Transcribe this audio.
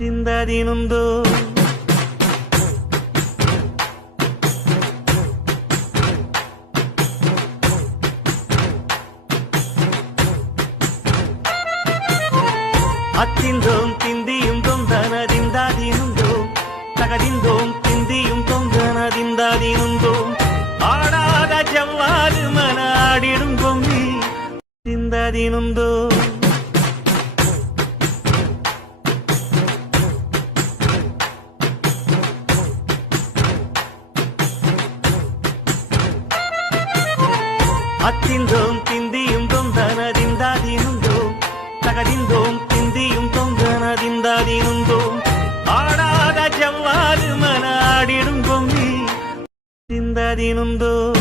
ತಿಂದದಿನುಂದು அத்திந்தோம் திந்தியும் தொந்தனதிந்தாதினுந்தோம் தகதிந்தோம் திந்தியும் தொந்தனதிந்தாதினுந்தோம் ஆடாத ஜவ்வாது மனாடிடும் பொங்கி திந்ததினுந்தோம் அத்திந்தோம் திந்தியும் தொந்தனதிந்தாதினுந்தோம் தகதிந்தோம் திந்தியும் தொந்தனதிந்தாதினுந்தோம் ஆடாத ஜவ்வாது மனாடிடும் பொங்கி திந்ததினுந்தோம்